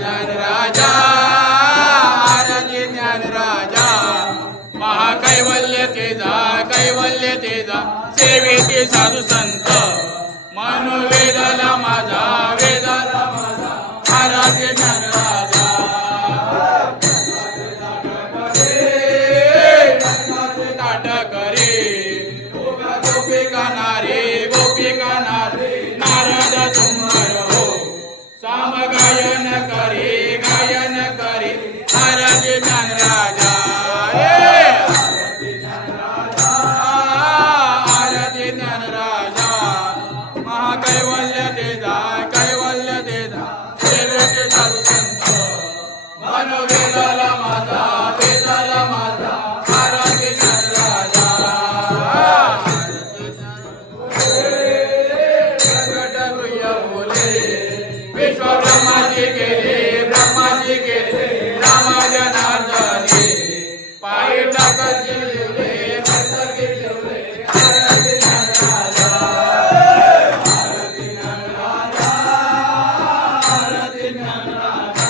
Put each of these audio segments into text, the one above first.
ज्ञानराजा आराध्य ज्ञानराजा महाकैवल्य तेजा सेवेचे साधू संत मनोवेदाला माझा वेदाला माझा आराध्य ज्ञानराजा ताट करे गोपिका नारे नारद तुमर हो साम गायन करे आराध्य ज्ञानराजा आराध्य ज्ञानराजा महाकैवल्य तेजा सेवेचे साधू संत मनोवेदाला माझा वेदाला माझा आराध्य ज्ञानराजा प्रगट प्रिय बोले विश्व ब्रह्माची केले रामा जनार्दने पायी टाकत जिवले हस्तकी ठेवले आराध्य ज्ञानराजा आराध्य ज्ञानराजा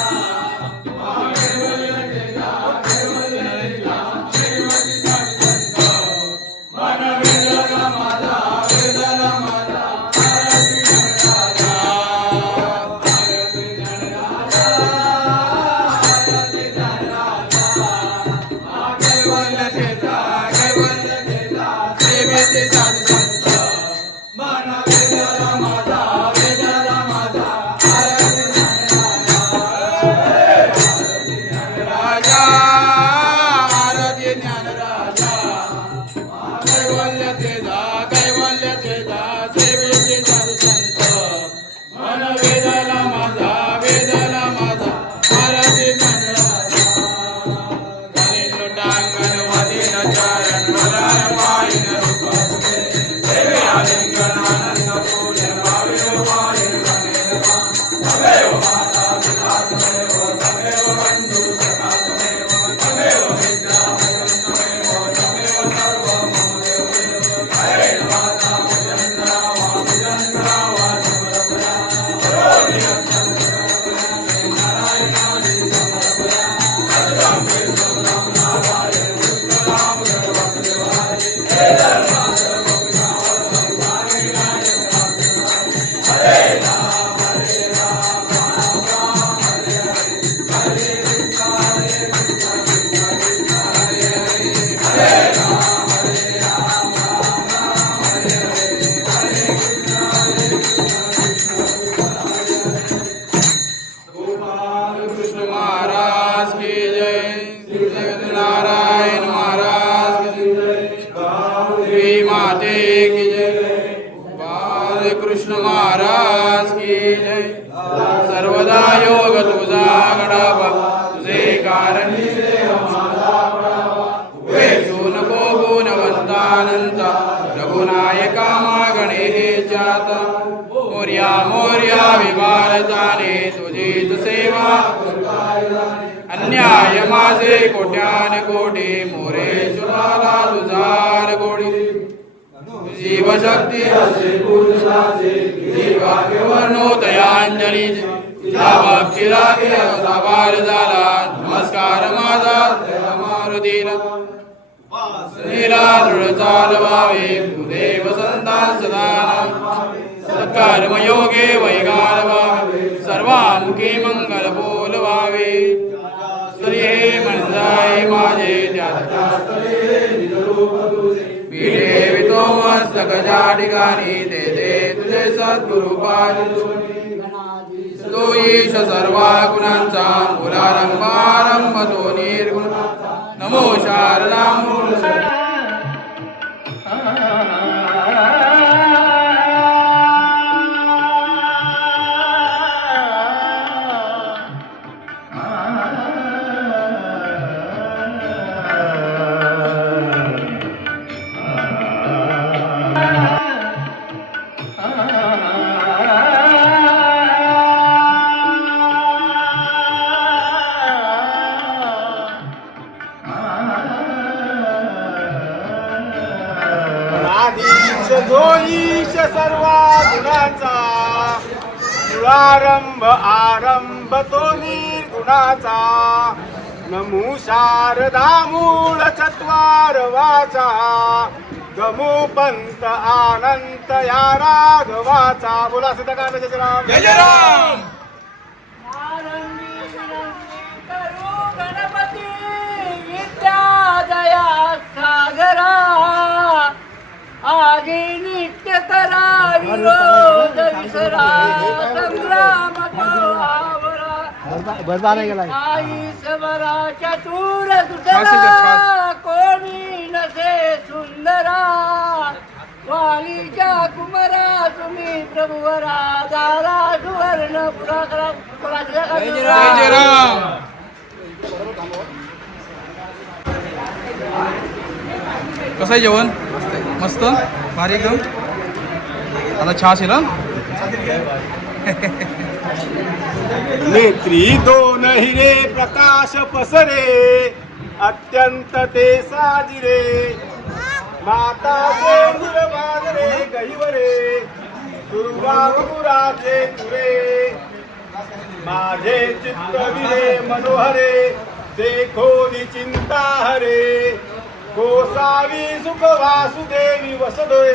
मनोवेदाला माझा वेदाला माझा आराध्य ज्ञानराजा सेवेचे साधू संत मनोवेदाला माझा वेदाला माझा आराध्य ज्ञानराजा आराध्य ज्ञानराजा कैवल्य तेजा सेवेचे साधू संत मनोवेदाला माझा वेदाला माझा आराध्य ज्ञानराजा झाले लोटांगण वादिन चरण मदार पायन रूप देवे आलिंगन आनंद पूर्ण भावे पायन गणेश तमेव माता पिता तमेव बंधु सखा तमेव मित्र तमेव सर्व मम देव हरे माता भुजंगरा वा कृष्ण महाराज की जय नारायण महाराज की जय श्री माते की जय बाल कृष्ण महाराज की जय सर्वदा योग तुझा गडावा तुझे कारणी वेचू नको गुणवंतानंता रघुनायका मागणे हे जाता मोर्या विभारताने तुझीच सेवा अन्याय माझे कोट्यान कोटी मोरे चुराला तुझार गोडी जीवशक्ती असे पुरुषाचे जीवाग्यवर्णोदयांजली भक्तीला साभार झाला नमस्कार माझा मारुतीला नीला दृढ चालवावे भूदेव संतान सदा कर्मयोगे वैगारवावे सर्वांमुखी मंगल बोलवावे स्त्री हे म्हणजाय माझे वितो मस्तक ज्या ठिकाणी ते दे तुझे सद्गुरु तो ईश सर्वा गुणांचा मूलारंभारंभ तो निर्गुण नमो शारदा ईश जो ईश सर्व गुणांचा शुभारंभ आरंभ तो निर्गुणाचा नमो शारदा मूळ चत्वार वाचा गमो पंत आनंत या राघवाचा. बोला सीताकांड जय राम जय जय राम. करू गणपती विद्या दया सागरा आगी नित्य करा विरोध विसरा संग्राम आई सबरा चतुर दुसरा कोणी नसे सुंदरा वाणीच्या कुमरा तुम्ही प्रभुवरा दारा सुवर्ण पुरा करा जय जय राम. कसं आहे जेवण? मस्त भारी एकदम. आता चहा असेल हा. नेत्री दोन हिरे प्रकाश पसरे अत्यंत ते साजिरे माता बाजरे गहिवरे दुर्वापुराचे तुरे माझे चित्त विरे मनोहरे देखोनी चिंता हरे गोसावी सुख वासुदेवी वसदोय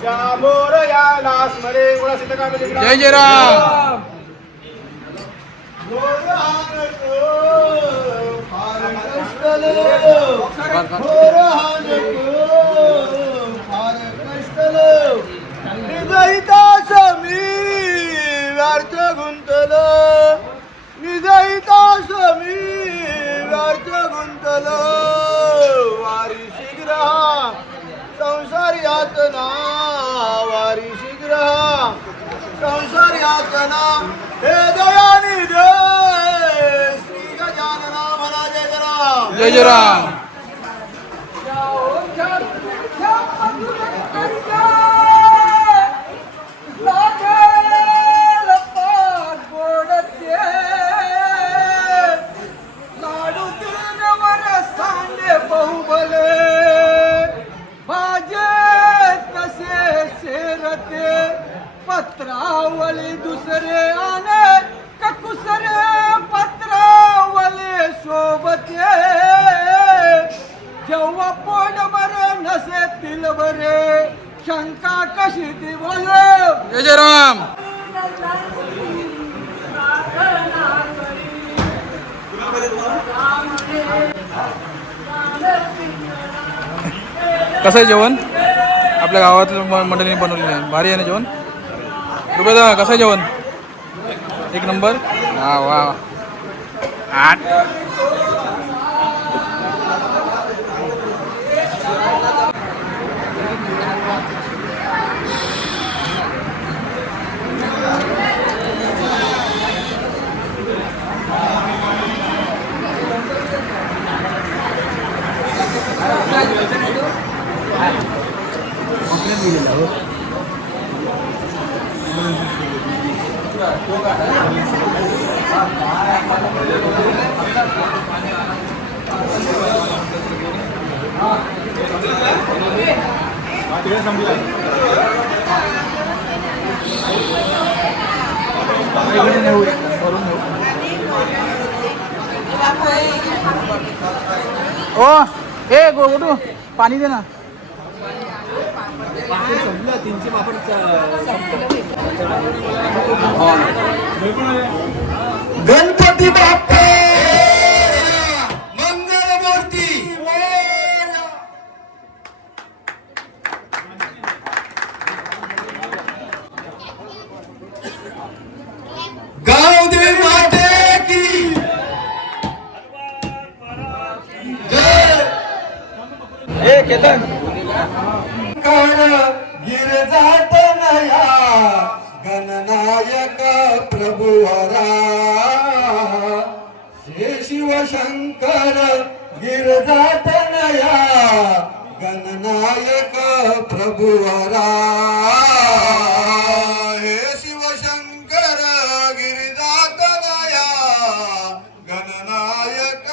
त्या मोरया स्मरे. जय जय राम. व्यर्थ गुंतल निजहिता स्वामी व्यर्थ गुंतल वारी शीघ्र संसार यातना वारी शीघ्र संसार यातना हे दयानिध श्री गजानना मला जय जय राम. जय जय राम. पत्रावली दुसरे आने ककुसरे पत्रावले सोबते जेव्हा पोट बरे नसे तिल बरे शंका कशी ती बोले. जय जय राम. कसं आहे जेवण? आपल्या गावातल्या मंडळीने बनवलेलं आहे. भारी आहे ना जेवण? रुपये कसं आहे जेवण? एक नंबर. वा वा. आठ. ओ ए गोटू पाणी दे ना. गणपती बाप्पा मंगलमूर्ती. गाव दे माते की जय. केतन गिर जात नया गणनायक प्रभुवरा हे शिवशंकर गिर जात नया गणनायक प्रभुवरा हे शिवशंकर गिरिजात नया गणनायक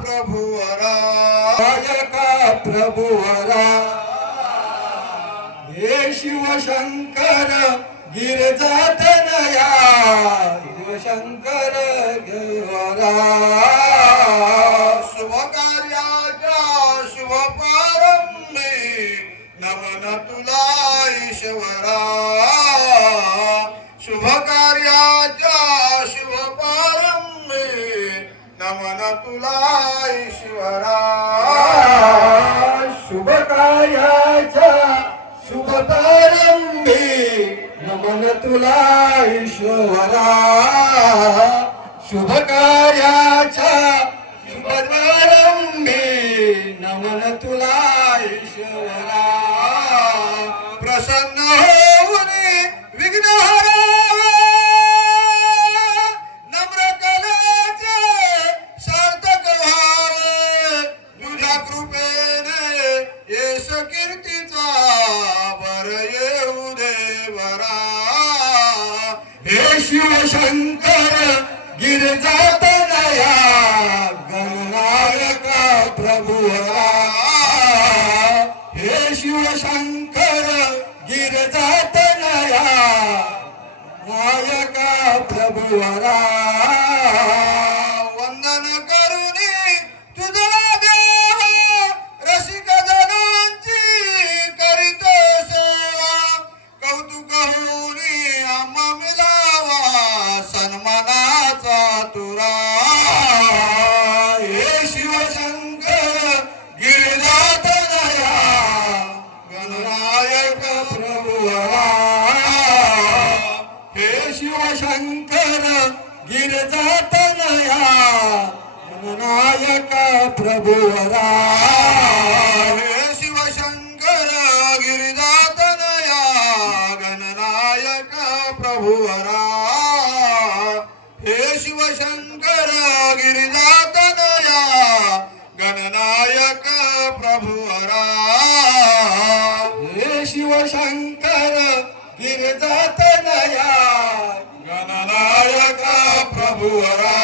प्रभुवरा नायक प्रभुवरा हे शिवशंकर गिरजातनया शिवशंकर गिरवरा शुभ कार्याच्या शुभ प्रारंभी नमन तुला ईश्वरा शुभ कार्याच्या शुभ प्रारंभी नमन तुला ईश्वरा शुभ कार्याच्या शुभ प्रारंभी नमन तुला ईश्वरा शुभ कार्याच्या शुभ प्रारंभी नमन तुला ईश्वरा प्रसन्न होऊन विघ्न हरावे नम्र कलेचे सार्थक व्हावे तुझ्या कृपेने येस कीर्तीचा बर येऊ दे बरा हे शिवशंकर गिरजातनया गणनायक प्रभुवरा हे शिवशंकर गिरजातनया नायक प्रभुवरा वंदन करुणी तुझा देव रसिक जनांची करीत सेवा कौतुक होऊनी आम्हा मिलावा सन्मानाचा तुरा हे शिवशंकर गिरजातनया गणनायक प्रभुवरा हे शिवशंकर गिरजातनया गणनायक प्रभुवरा हे शिवशंकर गिरजातनया गणनायक प्रभुवरा हे शिवशंकर गिरजातनया गणनायक प्रभुवरा हे शिवशंकर गिरजातनया गणनायक प्रभुवरा